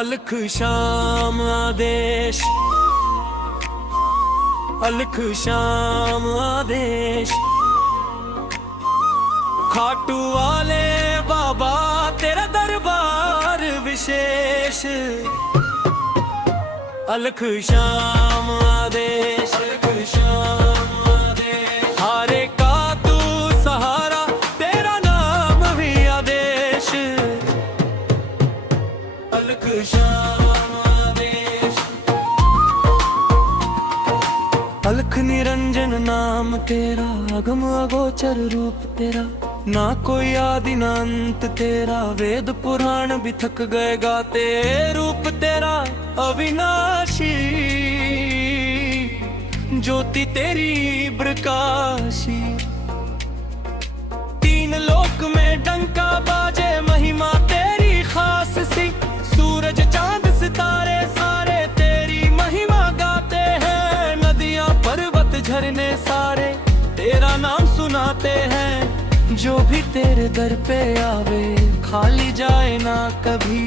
अलख श्याम आदेश, अलख श्याम आदेश। खाटू वाले बाबा तेरा दरबार विशेष, अलख श्याम आदेश, अलख श्याम आदेश। हारे का तू सहारा तेरा नाम भी आदेश, अलख श्याम आदेश। अलख निरंजन नाम तेरा, अगम अगोचर रूप तेरा, ना कोई आदि ना अंत तेरा। वेद पुराण भी थक गए गाते, रूप तेरा अविनाशी। ज्योति तेरी प्रकाशी, तीन लोक में डंका बाजे, महिमा तेरी खास सी। सूरज चांद सितारे सारे तेरी महिमा गाते हैं, नदियां पर्वत झरने सारे तेरा नाम सुनाते हैं। जो भी तेरे दर पे आवे खाली जाए ना कभी,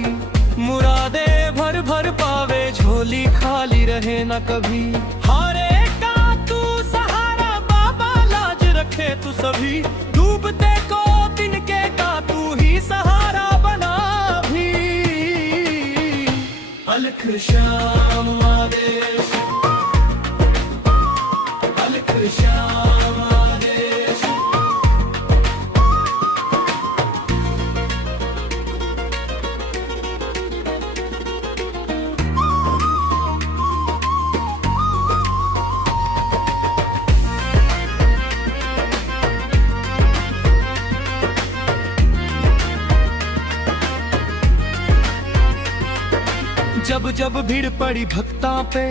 मुरादे भर भर पावे झोली खाली रहे ना कभी। हारे का तू सहारा बाबा लाज रखे तू सभी, डूबते को तिनके का तू ही सहारा बना भी। अलख श्याम आदेश, अलख श्याम आदेश। जब जब भीड़ पड़ी भक्ता पे,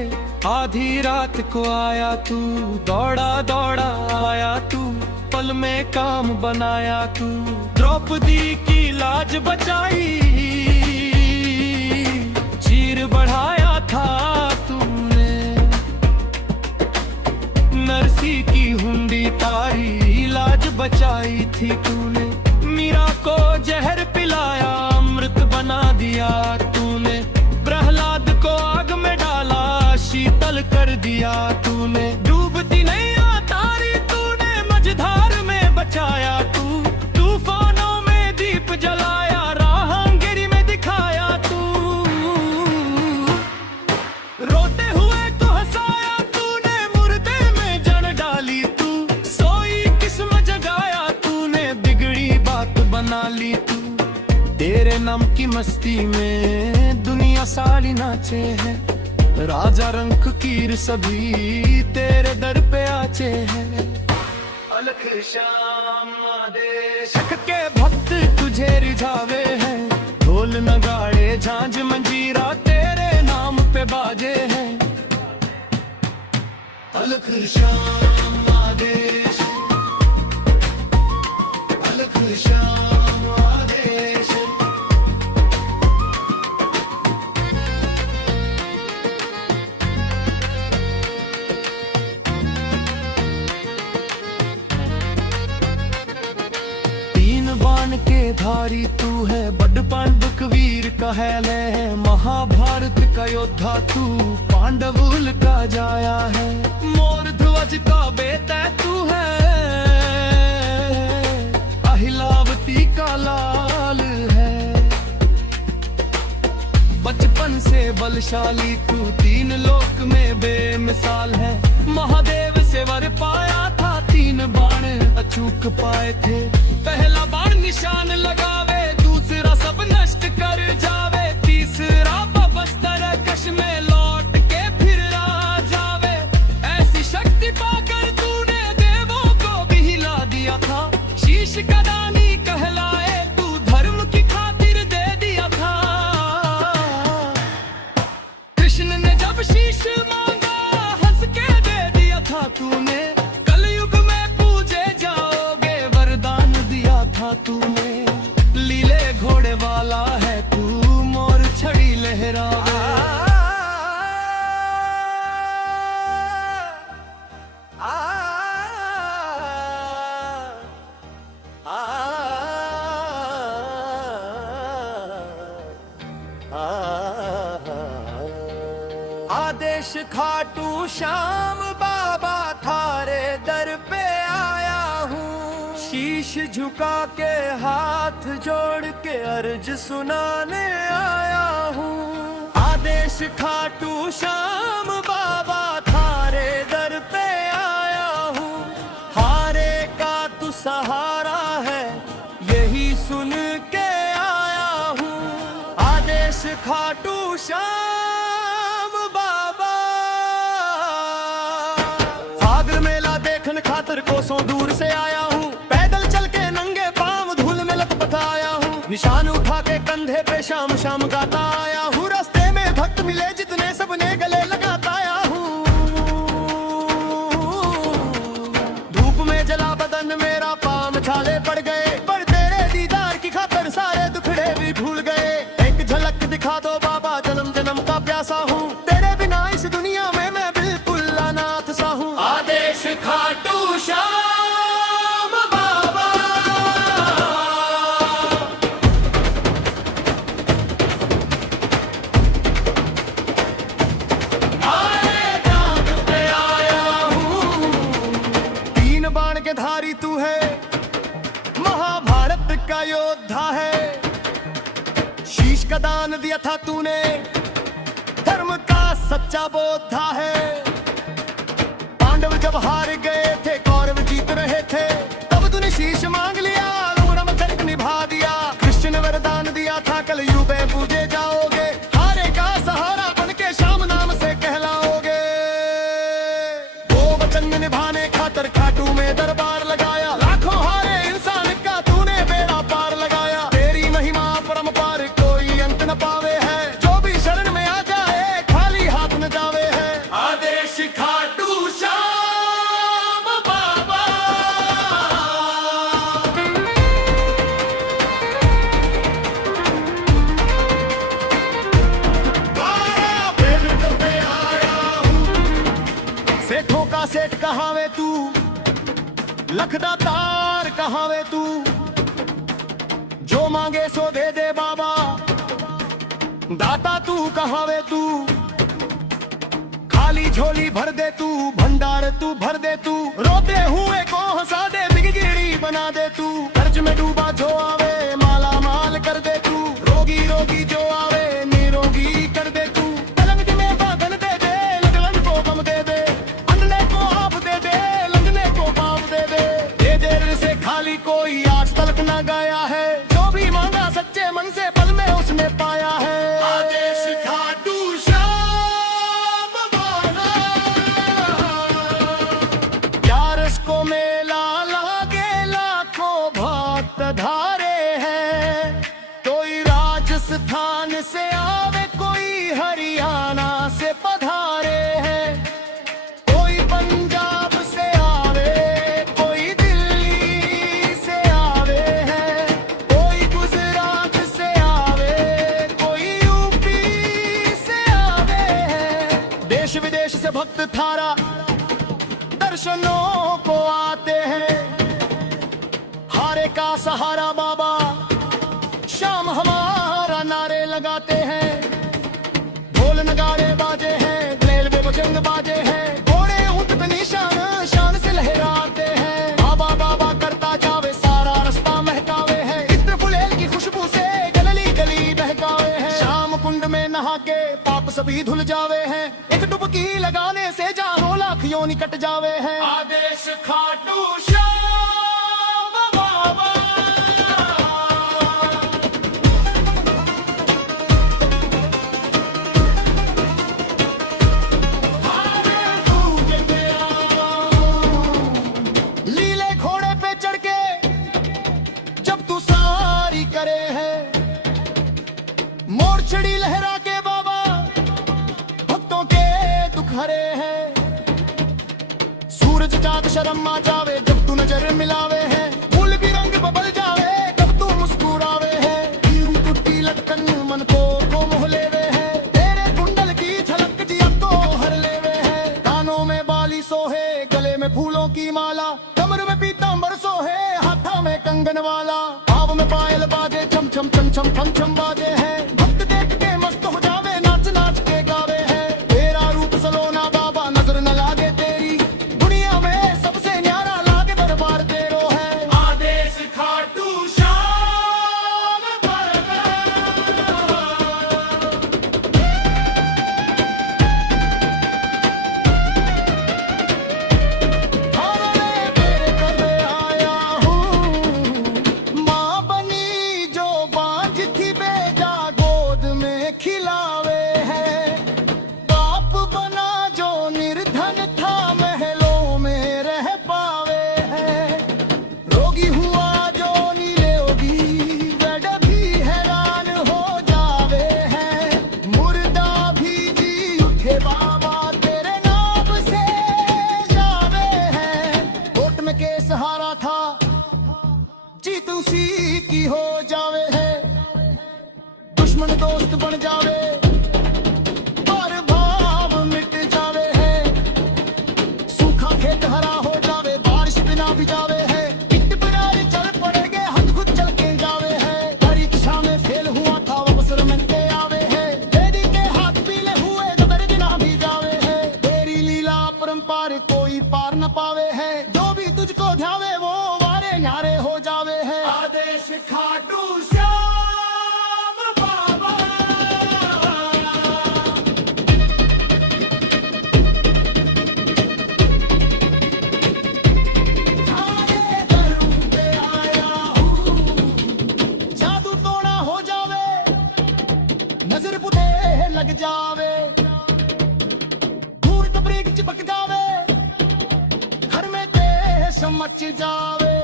आधी रात को आया तू, दौड़ा दौड़ा आया तू, पल में काम बनाया तू। द्रौपदी की लाज बचाई, चीर बढ़ाया था तूने। नरसी की हुंडी तारी, लाज बचाई थी तूने। मीरा को जहर पिलाया, अमृत बना दिया तूने। प्रहलाद को आग में डाला, शीतल कर दिया तूने। डूबती नैया तारी तूने, मझधार में बचाया तू। तूफानों में दीप जलाया, राहंगिरी में दिखाया तू। रोते हुए को हंसाया तूने, मुर्दे में जड़ डाली तू। सोई किस्म जगाया तूने, बिगड़ी बात बना ली तू। तेरे नाम की मस्ती में दुनिया सारी नाचे है, राजा रंक कीर सभी तेरे दर पे आचे हैं। अलख श्याम आदेश, के भक्त तुझे रिझावे हैं, ढोल नगाड़े झांझ मंजीरा तेरे नाम पे बाजे हैं। अलख श्याम आदेश, अलख श्याम आदेश। बाण के धारी तू है, बड़ पांडुक वीर का है। महाभारत का योद्धा तू, पांडवुल का जाया है। मोर ध्वज का बेटा तू है, अहिलावती का लाल है। बचपन से बलशाली तू, तीन लोक में बेमिसाल है। महादेव से वर पाया था, तीन बाण अचूक पाए थे। पहला बाण निशान लगावे, दूसरा सब नष्ट कर जावे। तीसरा बस्तर कश में लौट के फिर आ जावे। ऐसी शक्ति पाकर तूने देवों को भी हिला दिया था। शीश का दानी कहलाए तू, धर्म की खातिर दे दिया था। कृष्ण ने जब शीश मांगा, हंस के दे दिया था तूने। कलयुग में पूजे जाओगे, वरदान दिया था तूने। लीले घोड़े वाला है तू, मोर छड़ी लहरावे। आ आदेश खाटू श्याम बाबा थारे दर पे आया हूँ, शीश झुका के हाथ जोड़ के अर्ज सुनाने आया हूँ। आदेश खाटू श्याम बाबा थारे दर पे आया हूँ, हारे का तू सहारा है यही सुन के आया हूँ। आदेश खाटू श्याम बाबा। फागल मेला देखन खातर कोसों दूर से आया हूँ, पैदल चल के नंगे पांव धूल में लपट आया हूँ। निशान उठा के कंधे पे शाम शाम गाता आया हूँ, रास्ते में भक्त मिले जितने सबने गले लगाता आया हूँ। धूप में जला बदन मेरा पाम छाले पड़ गए, पर तेरे दीदार की खातर सारे दुखड़े भी भूल गए। एक झलक दिखा दो बाबा, जन्म जन्म का प्यासा हूँ, तेरे बिना इस दुनिया में मैं बिल्कुल अनाथ सा हूँ। आदेश खाटू श्याम बाबा। आए चांद पे आया हूँ, तीन बाण के धारी तू है, महाभारत का योद्धा है। शीश का दान दिया था तूने, धर्म का सच्चा बोधा है। पांडव जब हार गए थे, कौरव जीत रहे थे, तब तूने शीश मांग लिया, रम करके निभा दिया। कृष्ण ने वरदान दिया था, कल युग में पूजे जाओगे, हारे का सहारा बन के श्याम नाम से कहलाओगे। वो वचन निभाने खातर खाटू में दरबार लगाया, लाखों हारे इंसान का तूने बेड़ा पार लगाया। तेरी महिमा परम्पार कोई अंत न पावे है, जो भी शरण में आ जाए खाली हाथ न जावे है। आदेश खाटू श्याम बाबा। पे आया हूँ, सेठों का सेठ कहावे तू, लखदा तार कहावे तू, जो मांगे सो दे दे बाबा, दाता तू कहावे तू। खाली झोली भर दे तू, भंडार तू भर दे तू, रोते हुए को हंसा दे, बिगड़ी बना दे तू। कर्ज में डूबा जो आवे माला माल कर दे तू, रोगी रोगी जो आवे निरोगी कर दे तू। पलंग में बांधन दे दे, लगन को गम दे दे, अंधने को आप दे दे, लंगने को पाप दे दे। दे देर से खाली कोई आज तलक ना गया है, जो भी मांगा सच्चे मन से पल में उसने पाया है। आदेश खाटू श्याम बाबा। ग्यारस को मेला लागे, लाखों भक्त धारे हैं, कोई राजस्थान से आवे, कोई हरियाणा से पधारे हैं, कोई पंजाब से आवे, कोई दिल्ली से आवे है, कोई गुजरात से आवे, कोई यूपी से आवे है। देश विदेश से भक्त थारा दर्शनों को आते हैं, हारे का सहारा बाबा श्याम हमारा नारे लगाते हैं। ढोल नगाड़े बाजे हैं, रेलवे बजंग बाजे हैं, घोड़े ऊंट पे निशान शान से लहराते हैं। बाबा बाबा करता जावे, सारा रास्ता महकावे है, इत्र फुलेल की खुशबू से गली गली बहकावे है। शाम कुंड में नहा के पाप सभी धुल जावे हैं, एक डुबकी लगाने से जानो लाख योनि कट जावे हैं। आदेश खाटू श्याम बाबा। लीले घोड़े पे चढ़ के जब तू सारी करे है, मोर चिड़ी लहरा के बाबा भक्तों के दुख हरे हैं। सूरज चाँद शर्म आ जावे जब तू नजर मिलावे है, फूल भी रंग बदल जावे जब तू मुस्कुरावे है। टूटी लटकन मन को मोह लेवे है, तेरे कुंडल की झलक जिया को हर लेवे है। कानों में बाली सोहे, गले में फूलों की माला, कमर में पीतांबर सोहे, हाथा में कंगन वाला। पाव में पायल बाजे, छम छम छम छम छम छम बाजे हैं, भक्त देख के मस्त हो जावे, नाच नाच के गावे है। तेरा रूप सलो पावे है। जो भी तुझको ध्यावे वो वारे न्यारे हो जावे है। आदेश खाटू श्याम बाबा। थारे दरों पे आया हूँ, जादू टोना हो जावे, नजर बुते लग जावे, दूर तबरीक चिपक जावे, घर में देश मच जावे।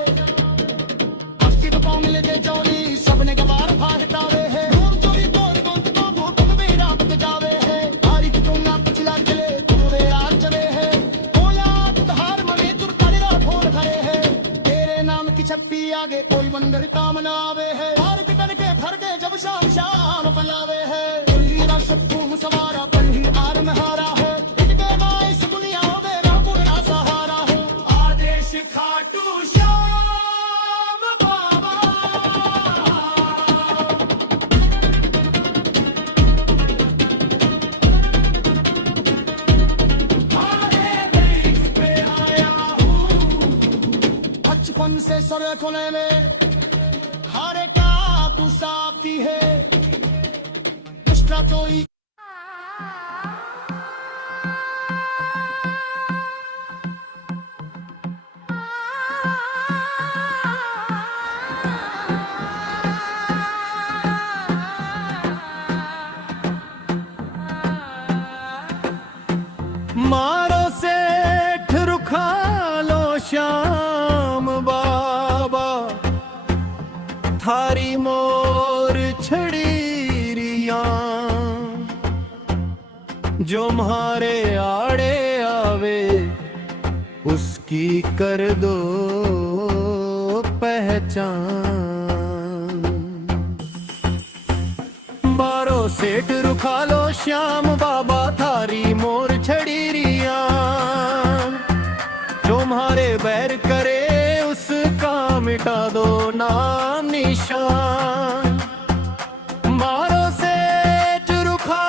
आपकी तो पाँव मिले दे जोली, सबने गवार फाड़ हटावे है। धूम चोरी तोड़ गोंद तो वो तुम भी रात जावे है। तारीख टूंगा पिछला चले तुम्हें रात चले है। कोया तुहार मने तुर तड़िया ढोल खड़े है। तेरे नाम की छप्पी आगे कोई बंदर काम ना आवे है। हार के तड़के भर के जब शाम शाम बजावे है। हीरा शत्रू सवारा पर ही आर में हारा है। इनके माँ इस दुनिया में रापुर ना सहारा है। आदेश खाटू श्याम बाबा। थारे देश पे आया हूँ। बचपन से सर खोले में हारे का तू साथी है। मुश्किल कोई मारो सेठ रुखा लो श्याम बाबा। थारी मोर छड़ी रिया, जो म्हारे आड़े आवे उसकी कर दो पहचान। बारो सेठ रुखा लो श्याम बाबा। थारी मोर छड़ी रिया, जो म्हारे बैर करे उसका मिटा दो नाम निशान। मारो सेठ रुखा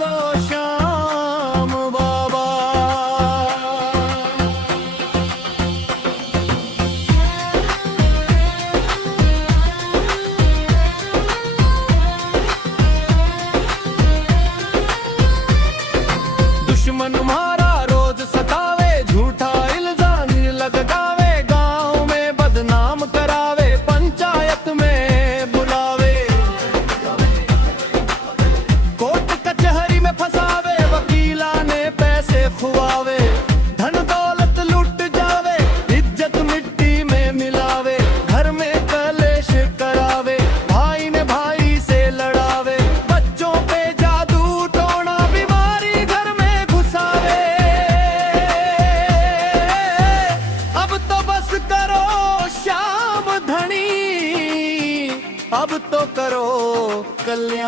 लो श्याम बाबा। दुश्मन मारा रोज सतावे, झूठा इल्जाम लगावे, गांव में बदनाम करावे, पंचायत में बुलावे, कोर्ट कचहरी में फंसावे, वकीला ने पैसे खुआवे, धन दौलत लुट जावे, इज्जत मिट्टी में मिलावे, घर में कलेश करावे, भाई ने भाई से लड़ावे, बच्चों पे जादू टोना बीमारी घर में घुसावे। अब तो बस करो श्याम धनी, अब तो करो कल्याण।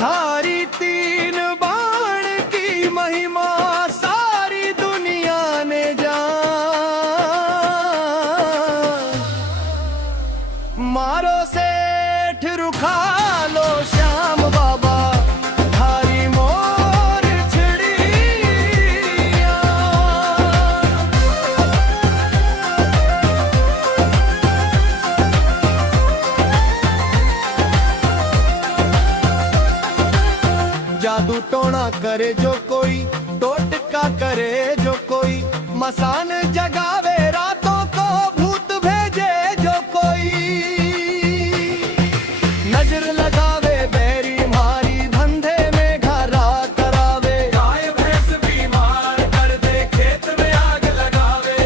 थारी तीन बाण की महिमा सारी दुनिया ने जान। मारो सेठ रुखा लो श्याम बाबा। थारी मोर छड़िया, जादू टोना करे जो कोई, टोटका करे जो कोई, मसान जगावे रातों को, भूत भेजे जो कोई, नजर लगावे बैरी मारी, धंधे में घरा करावे, गाय भैंस बीमार कर दे, खेत में आग लगावे,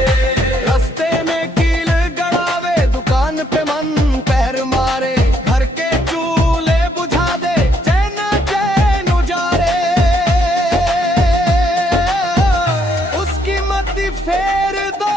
रास्ते में कील गड़ावे, दुकान पे मन पैर मारे, घर के चूल्हे बुझा दे, चैन चैन उजारे। उसकी मति फेर दो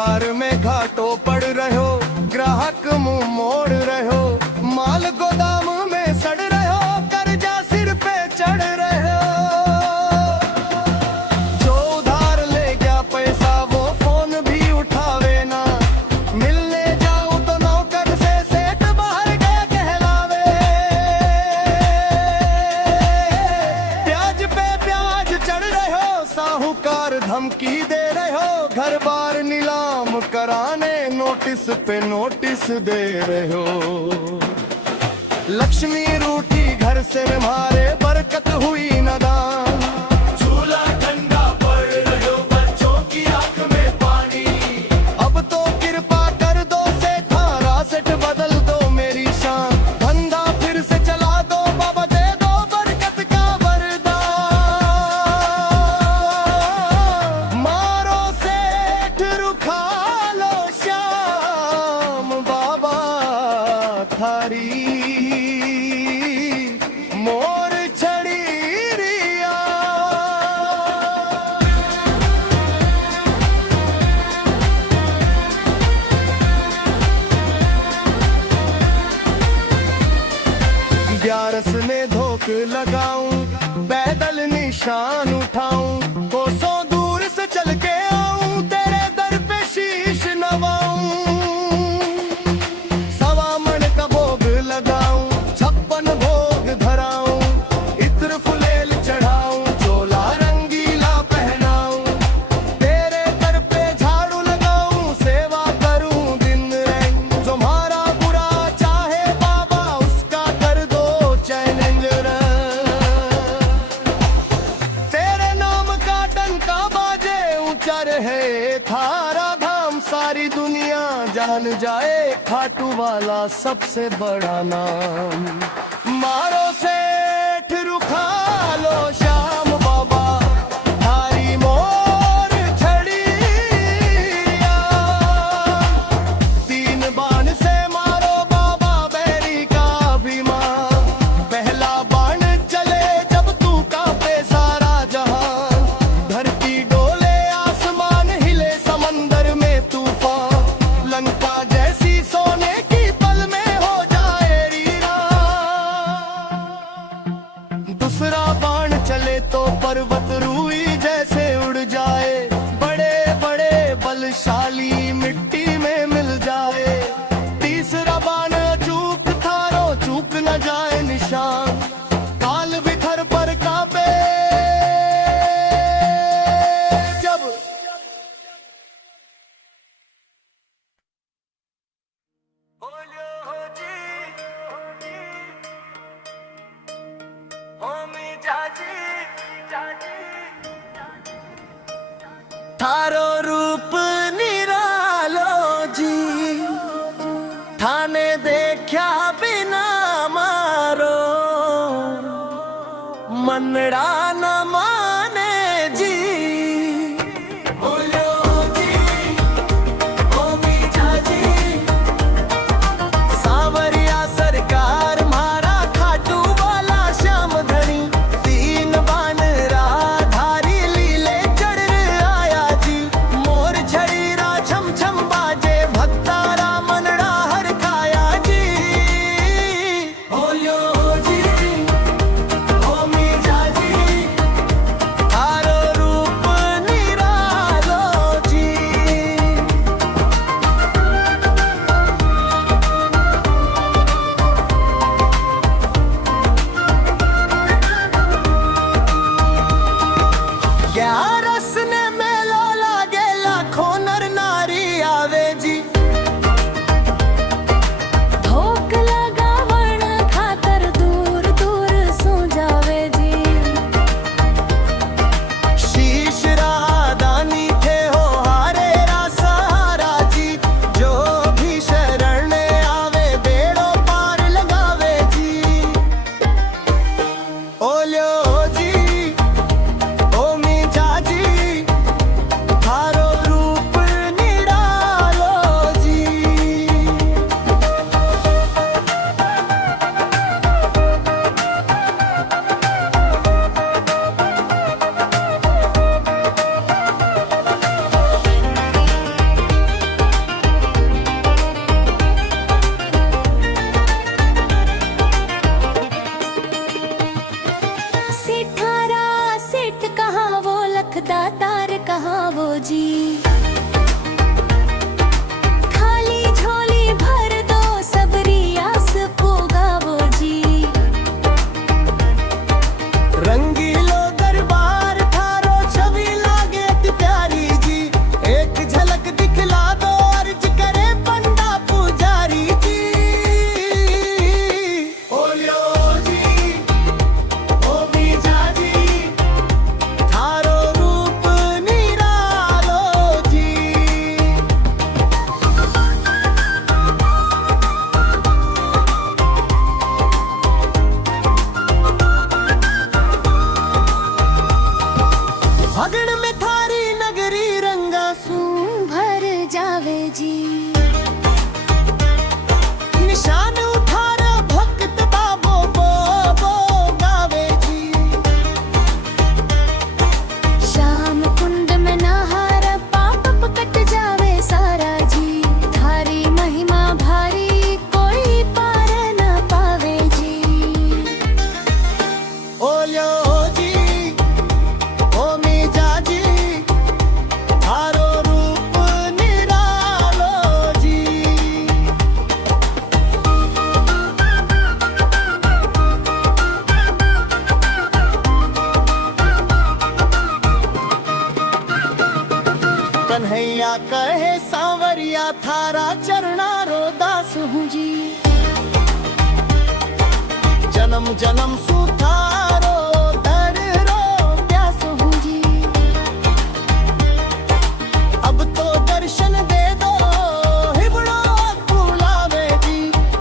व्यापार में घाटो पड़ रहो, ग्राहक मुंह मोड़ रहो, माल गोदाम में सड़ रहो, कर्जा सिर पे चढ़ रहो। जो उधार ले गया पैसा वो फोन भी उठावे ना, मिलने जाऊं तो नौकर से सेठ बाहर गया कहलावे। ब्याज पे ब्याज चढ़ रहे हो, साहूकार धमकी दे रहे हो, घर बार नीलाम कराने नोटिस पे नोटिस दे रहे हो। लक्ष्मी रूठी घर से हमारे, बरकत हुई नदान, चूल्हा ठंडा पड़ रहे हो, बच्चों की आंख में पानी। अब तो कृपा कर दो सेठारा, सेठ बदल दो मेरी शान, धंधा फिर से चला दो बाबा, दे दो बरकत का वरदान। मारो सेठ रुखा लो श्याम बाबा थारी, मोर छड़ी रिया। ग्यारस में धोख लगाऊं, पैदल निशान उठाऊं, कोसों दूर से चल के आऊं, तेरे दर पे शीश नवाऊं। सवा मन का भोग लगाऊं, 56 भोग धराऊं, इत्र फुलेल चढ़ाऊं, चोला रंगीला पहनाऊं, तेरे दर पे झाड़ू लगाऊं, सेवा करूं दिन रैन। जो हमारा बुरा चाहे बाबा उसका कर दो चैलेंज रन। तेरे नाम का डंका बाजे, ऊंचा रहे थारा धाम, सारी दुनिया जान जाए खाटू वाला सबसे बड़ा नाम। मारो सेठ रुखा लो श्याम बाबा थारी, मोर छड़िया। 3 बाण से मारो बाबा बैरी का अभिमान, पहला बाण चले जब तू कांपे सारा जहान, धरती डोले आसमान हिले समंदर में तूफान, लंका जैसी सोने की पल में हो जाए रीरा। दूसरा बाण चले तो पर्वत रूई जैसे उड़ जाए, बड़े बड़े बलशाली मिट्टी में मिल जाए। तीसरा बाण चूक थारो, चूक न जाए निशान, काल बिखर पर कांपे जब। थारो रूप निरालो जी, थाने देखा बिना मारो, मनड़ा न माने जी। बोलो जी, ओ मीठा जी, सावरिया सरकार मारा खाटू वाला श्याम धनी, 3 बाण राधारी लीले चढ़ आया जी, मोर छड़ीरा छम छम बाजे, भक्तारा मनड़ा हर खाया जी। बोलो जी, ओ मीठा जी, जी। निशान उठार भक्त बाबो बो गावे जी। श्याम कुंड में नहार पाप कट जावे सारा जी। थारी महिमा भारी कोई पार न पावे जी। ओलो जी ओ मीजा जी थारो रूप निरालो जी। कन्हैया कहे सांवरिया थारा चरणा रो दास हूँ जी। जन्म जन्म सुधारो दर रो प्यास हूँ जी। अब तो दर्शन दे दो हिबड़ो बुलावे जी।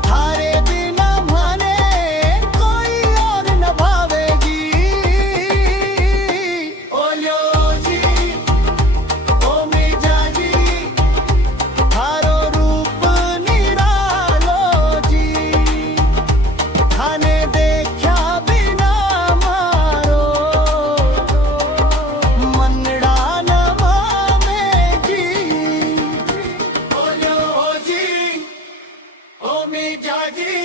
थारे बिना माने कोई और न भावे जी। ओलो जी ओ मीजा जी थारो रूप निरालो जी। थाने देखा बिना मारो मनड़ा न माने जी। ओलो जी ओ मीजा जी।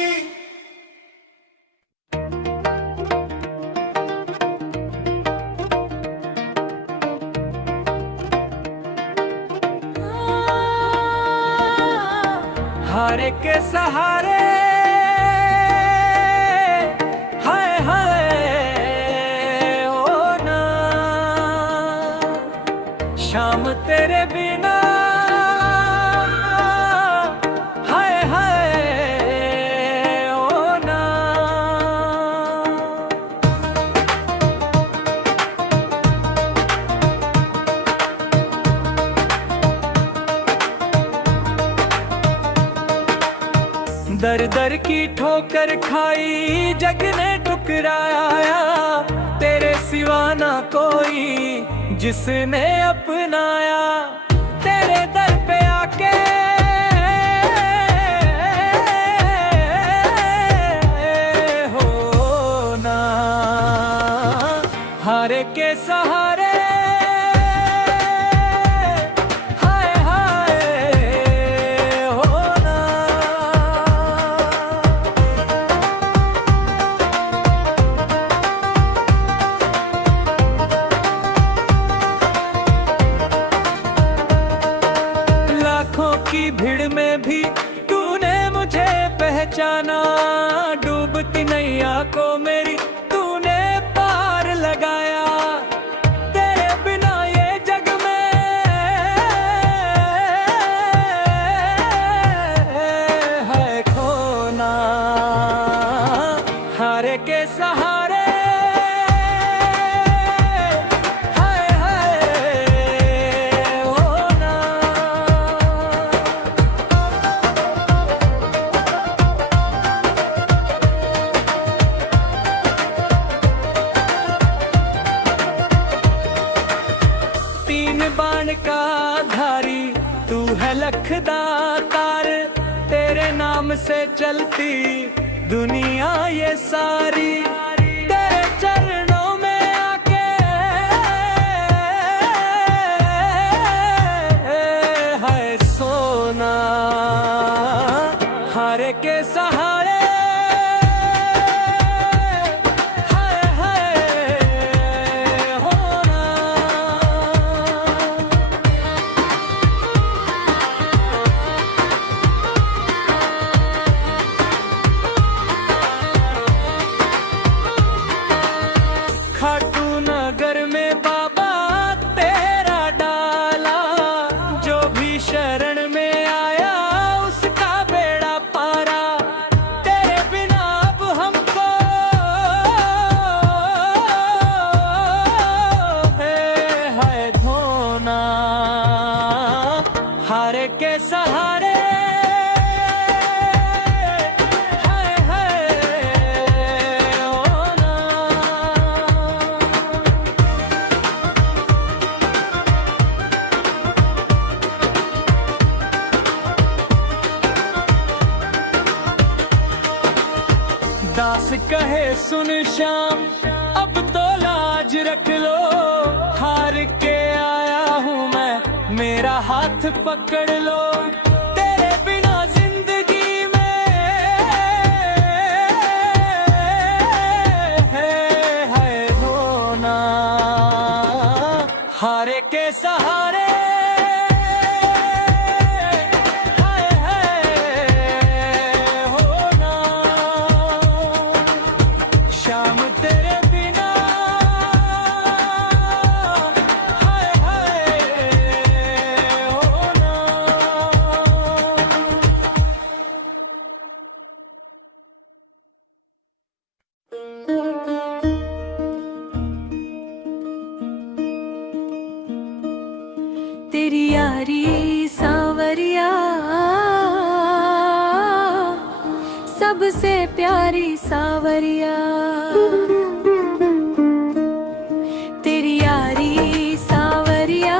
हारे के सहारे हाय हाय ओ ना शाम तेरे बिना हाय हाय ओ ना। दर दर की ठोकर खाई जग ने ठुकराया। तेरे सिवा ना कोई जिसने अपनाया। तेरे दर पे आके हो ना हारे के सहारे हाय हाय हो ना। लाखों की भीड़ में भी तूने मुझे पहचाना। डूबती नैया को मेरी तूने पार लगाया। तेरे बिना ये जग में है खोना। हारे के सहारे हाय हाय हो ना। तीन बाण का धारी तू है लखदा तार। तेरे नाम से चलती दुनिया ये सारी। तेरे चरणों में आके है सोना। हारे के सहारे हाय हाय हो ना। खाटू नगर में बाबा तेरा डाला। जो भी शरण में आया उसका बेड़ा पारा। तेरे बिना अब हमको है धोना। हारे के सहारे हाय हाय हो ना। सास कहे सुन शाम अब तो लाज रख लो, हार के आया हूँ मैं मेरा हाथ पकड़ लो। तेरे बिना जिंदगी में है होना, हारे के सहारे शाम तेरे बिना हाय हाय होना। तेरी यारी सांवरिया सबसे प्यारी सांवरिया, तेरी यारी सांवरिया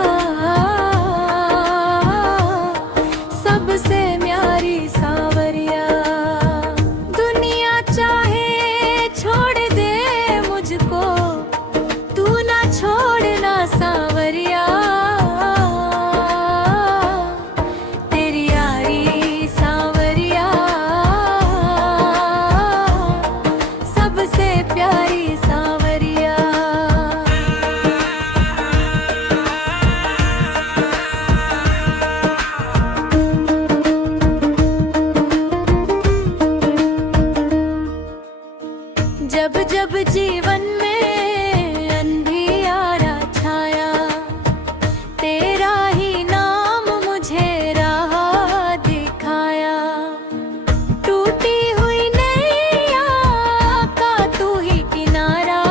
सबसे न्यारी सांवरिया। दुनिया चाहे छोड़ दे मुझको, तू ना छोड़ना सांवरिया। तेरी यारी सांवरिया सबसे प्यारी सांवरिया। जब जब जीवन में अंधियारा छाया, तेरा ही नाम मुझे राह दिखाया। टूटी हुई नैया का तू ही किनारा,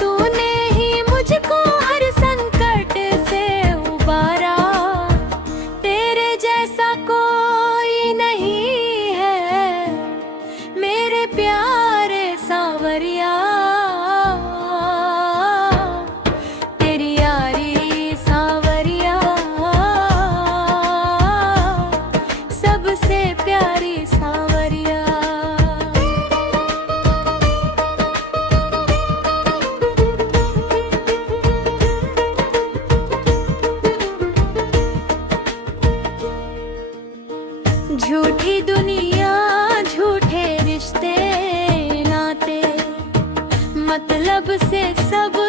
तूने ही मुझको हर संकट से उबारा। तेरे जैसा कोई नहीं है मेरे प्यारे सांवरिया। तेरी यारी सांवरिया सबसे प्यारी सांवरिया। झूठी दुनिया झूठे रिश्ते नाते, मतलब से सब